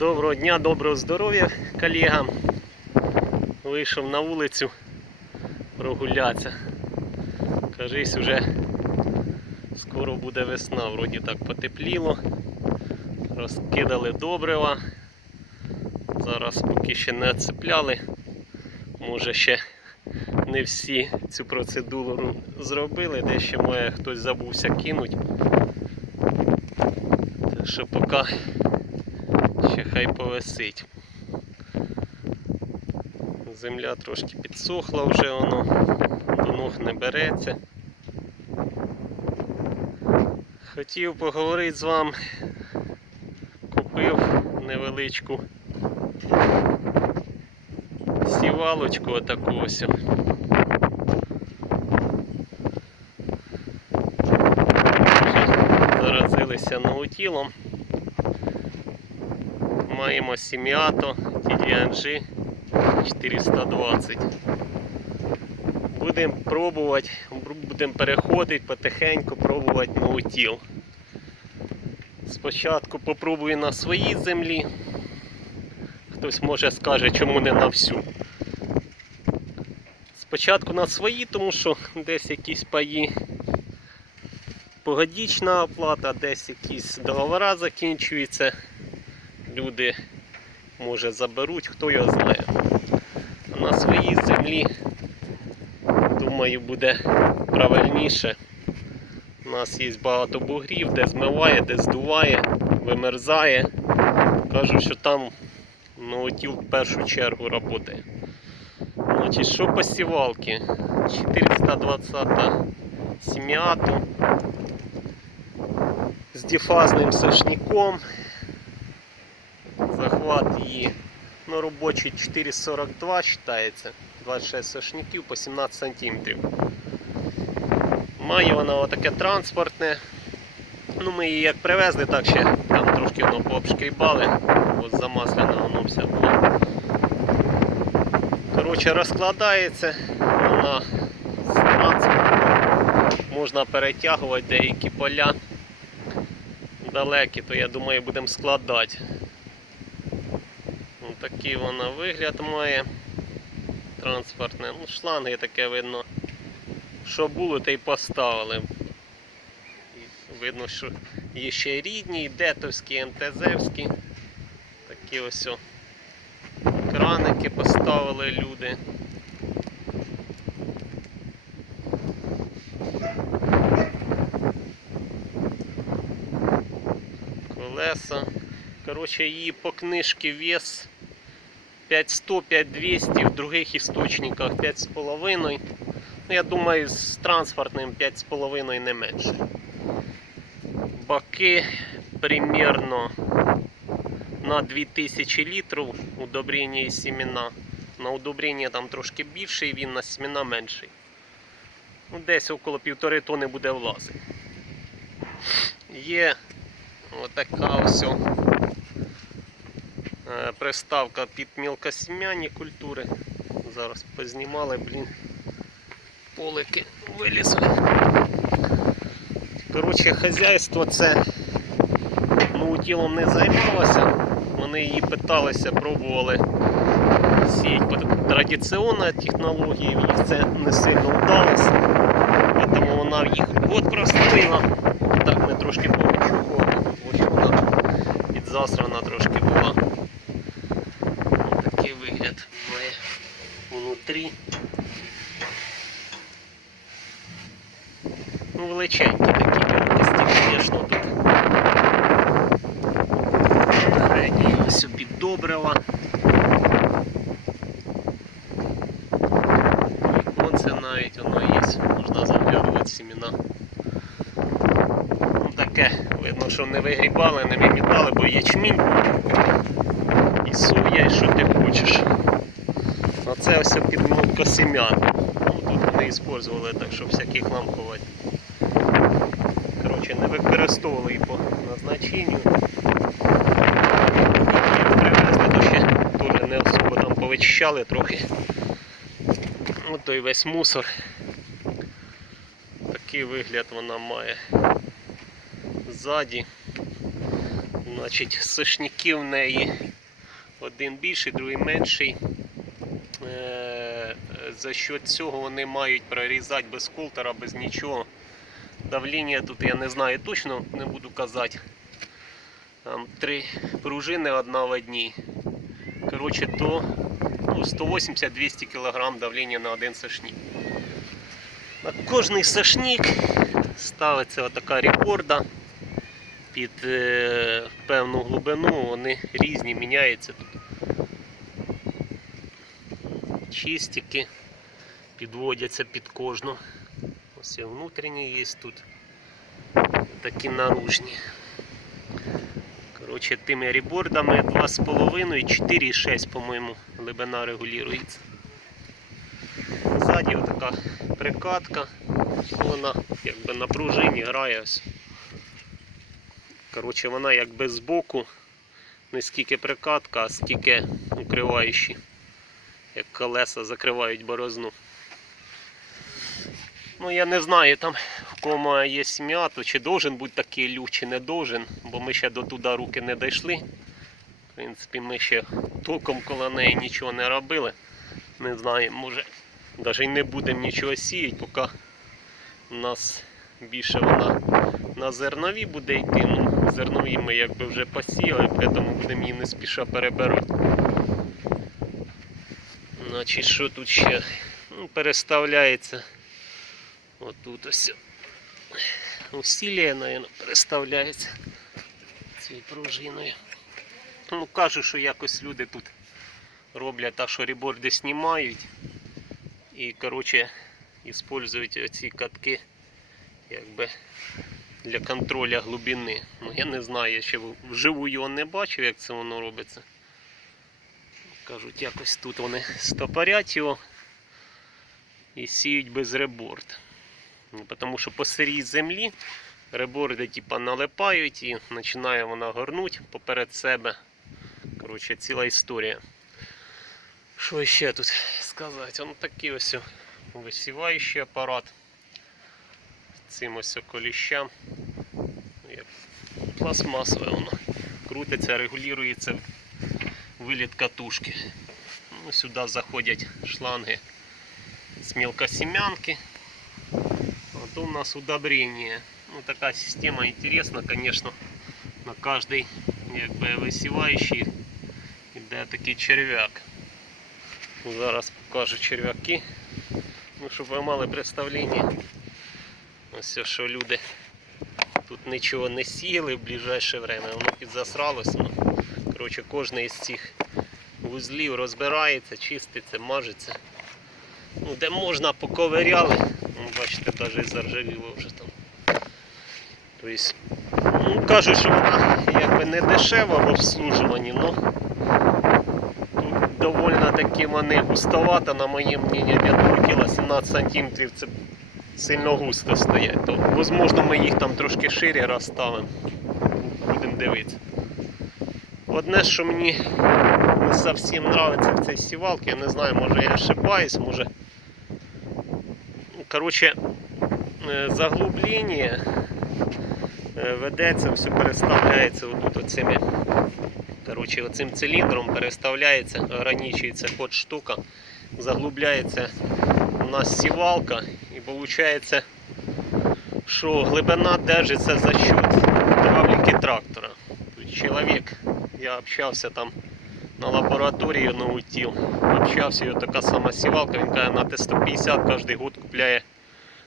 Доброго дня, доброго здоров'я колегам. Вийшов на вулицю прогулятися. Кажись, уже скоро буде весна, вроді так потепліло. Розкидали добрива. Зараз поки ще не оцепляли. Може ще не всі цю процедуру зробили, де ще моє хтось забувся кинуть. Так що поки ще хай повисить. Земля трошки підсохла вже воно, до ног не береться. Хотів поговорити з вами. Купив невеличку сівалочку отаку ось. Заразилися наутілом. Маємо Сіміато TDNG 420. Будемо пробувати, будемо переходити потихеньку, пробувати наутіл. Спочатку попробую на своїй землі. Хтось може скаже, чому не на всю. Спочатку на свої, тому що десь якісь паї погодічна оплата, десь якісь договори закінчуються. Люди може заберуть, хто його знає. На своїй землі, думаю, буде правильніше. У нас є багато бугрів, де змиває, де здуває, вимерзає. Кажуть, що там ноутіл в першу чергу працює. Значить, що по сівалки? 420 сіміату з дифазним сошником. Захват її ну, робочий 4,42 вважається. 26 сошників по 17 см. Має вона отаке транспортне. Ну, ми її як привезли, так ще там трошки воно пообшкрібали, ось замасляна воно все було. Коротше, розкладається, вона з транспортом. Можна перетягувати деякі поля далекі, то я думаю будемо складати. Такий вона вигляд має. Транспортне. Ну, шланги таке видно. Що було, те й поставили. І видно, що є ще рідні, детовські, МТЗівські. Такі ось о краники поставили люди. Колеса. Коротше, її по книжці вес 5100-5200, в других істочниках 5,5. Ну, я думаю, з транспортним 5,5 не менше. Баки примерно на 2000 літрів удобрення і семена. На удобрення там трошки більший, він на семена менший. Ну, десь около півтори тони буде влазити. Є отака ось приставка під мілкосім'яні культури. Зараз познімали, блін, полики вилізли. Коротше, хазяйство це ну, тілом не займалося. Вони її питалися, пробували сіяти по традиційній технології, них це не сильно вдалося. Тому вона їх от простоїла. Так ми трошки повичухували, тому вона підзасрана трошки була. Ось вигляд внутрі. Ну, величенькі такі якості, звісно, тут. Передні ось під добрива. Віконце навіть воно є, можна заглядувати семена. Ну, таке, видно, що не вигрібали, не вимітали, бо ячмінь і соя, і що ти хочеш. Це ось під мілкосем'ян. Ну, тут вони використовували, так що всяких нам ховати. Коротше, не використовували по назначенню. Привезли, то ще теж не особо там повичищали трохи. Ось той весь мусор. Такий вигляд вона має. Ззаді Значить, сошники в неї один більший, другий менший. Е, За счет цього вони мають прорізати без колтера, без нічого. Давлення тут я не знаю точно, не буду казати. Там три пружини одна в одній. Коротше, то ну, 180-200 кг давлення на один сошник. На кожний сошник ставиться отака рекорда під е, певну глибину, вони різні, міняються тут. Чистики підводяться під кожну. Ось і внутрішні є тут такі наружні. Коротше, тими ребордами 2,5 і 4,6, по-моєму, глибина регулюється. Ззаді отака прикатка, вона якби на пружині грає ось. Коротше, вона якби збоку, не скільки прикатка, а скільки укриваючі, як колеса закривають борозну. Ну я не знаю там в кому є сім'я, то чи должен бути такий люк, чи не должен, бо ми ще до туди руки не дійшли. В принципі, ми ще толком коло неї нічого не робили. Не знаю, може навіть не будемо нічого сіяти, поки у нас більше вона на зернові буде йти. Ну, зернові ми якби вже посіяли, тому будемо її не спіша перебирати. Значить, що тут ще? Ну, переставляється. Отут ось усілля, мабуть, переставляється цією пружиною. Ну, кажу, що якось люди тут роблять так, що реборди знімають і, коротше, використовують ці катки якби для контролю глибини. Ну, я не знаю, я ще вживу його не бачив, як це воно робиться. Кажуть, якось тут вони стопорять його і сіють без реборд. Ну, Тому що по сирій землі реборди типа налипають і починає вона горнути поперед себе. Коротше, ціла історія. Що ще тут сказати? Он такий ось висіваючий апарат. Цим ось коліщам. Пластмасове воно. Крутиться, регулюється виліт катушки. Ну, сюди заходять шланги з мелкосемянки. Вот у нас удобрение. Ну, такая система интересна, конечно. На каждый якби, висіваючий йде такий черв'як. Зараз покажу черв'яки. Ну, щоб ви мали представлення. Ось що люди тут нічого не сіяли в ближайше время, воно підзасралося. Ну, коротше, кожний із цих вузлів розбирається, чиститься, мажеться. Ну, де можна поковиряли. Ну, бачите, навіть заржавіло вже там. Тобто, ну, кажуть, що вона якби не дешева в обслужуванні, але тут довольно таки вони густовато, на моє мнення, для тіла 17 см це сильно густо стоять. То, можливо, ми їх там трошки шире розставимо. Будемо дивитися. Одне, що мені не зовсім подобається в цій сівалці, я не знаю, може я ошибаюсь, може. Коротше, е, заглублення е, ведеться, все переставляється отут оцими, коротше, оцим циліндром переставляється, ограничується ход штука, заглубляється у нас сівалка і виходить, що глибина держиться за счет гідравліки трактора. Чоловік, я общався там на лабораторії наутіл. Общався, і така сама сівалка, він на Т-150 кожен год купляє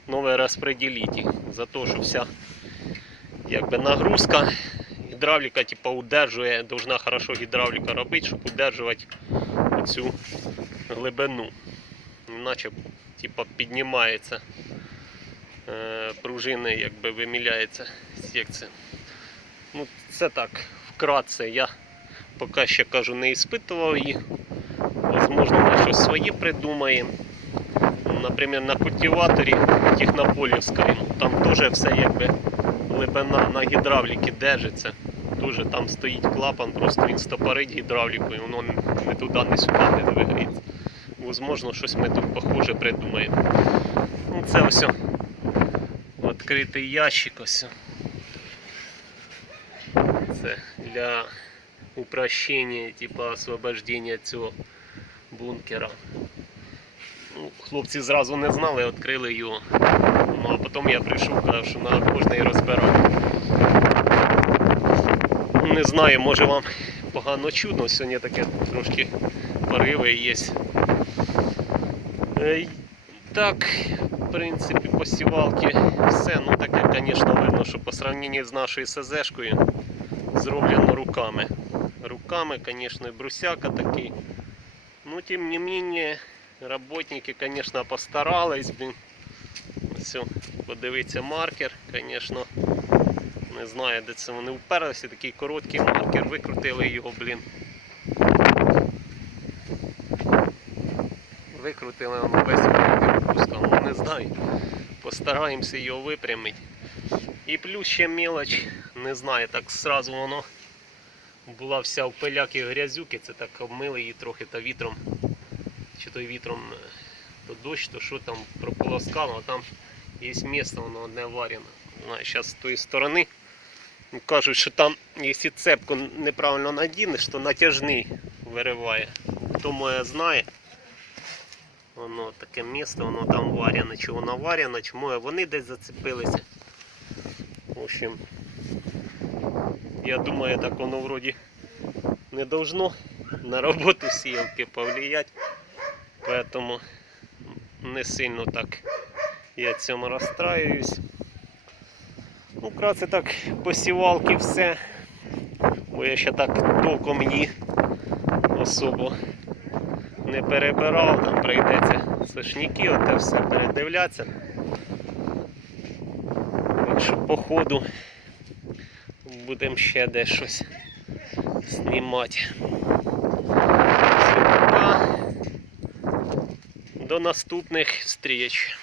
новий розпределитель. За те, що вся якби, нагрузка, гідравліка типу, удержує, должна хорошо гідравліка робити, щоб удержувати цю глибину. Іначе типу, піднімається е, пружини, якби виміляється секція. Ну, це так, вкратце. Я поки ще кажу, не іспитував їх. Возможно, ми щось своє придумаємо. Наприклад, на культиваторі технополівському, там теж все якби глибина на гідравліки держиться. Дуже там стоїть клапан, просто він стопорить гідравліку і воно не туди, не сюди не двигається. Возможно, щось ми тут похоже придумаємо. Ну, це ось відкритий ящик ось. Це для упрощення, типа освобождення цього бункера. Ну, хлопці зразу не знали, відкрили його. Ну а потім я прийшов, казав, що треба кожний розбирати. Не знаю, може вам погано чудно, сьогодні таке трошки пориви є. Е, Так, в принципі, посівалки все. Ну таке, звісно, видно, що по сравненні з нашою СЗшкою зроблено руками. Руками, звісно, і брусяка такий. Ну, тим не менее, работники, конечно, постарались, блин. Все, подивіться маркер, звісно. Не знаю, де це вони вперлися, такий короткий маркер, викрутили його, блін. Викрутили воно весь випуском, ну не знаю. Постараємося його випрямити. І плюс ще мелоч, не знаю, так сразу воно була вся в пиляки грязюки, це так обмили її трохи та вітром. Чи то вітром, е, то дощ, то що там прополоскало, а там є місце, воно одне варено. Знаю, зараз з тої сторони кажуть, що там, якщо цепку неправильно надінеш, то натяжний вириває. Хто моє знає, воно таке місце, воно там варяне, чи воно варяне, моє вони десь зацепилися. В общем, я думаю, так воно вроді не должно на роботу сіялки повлиять. Поэтому не сильно так я цьому розстраююсь. Ну, вкратце так, посівалки все. Бо я ще так толком її особо не перебирав, там прийдеться сошніки, оте все передивлятися. Якщо по ходу будемо ще десь щось знімати. До наступних встреч.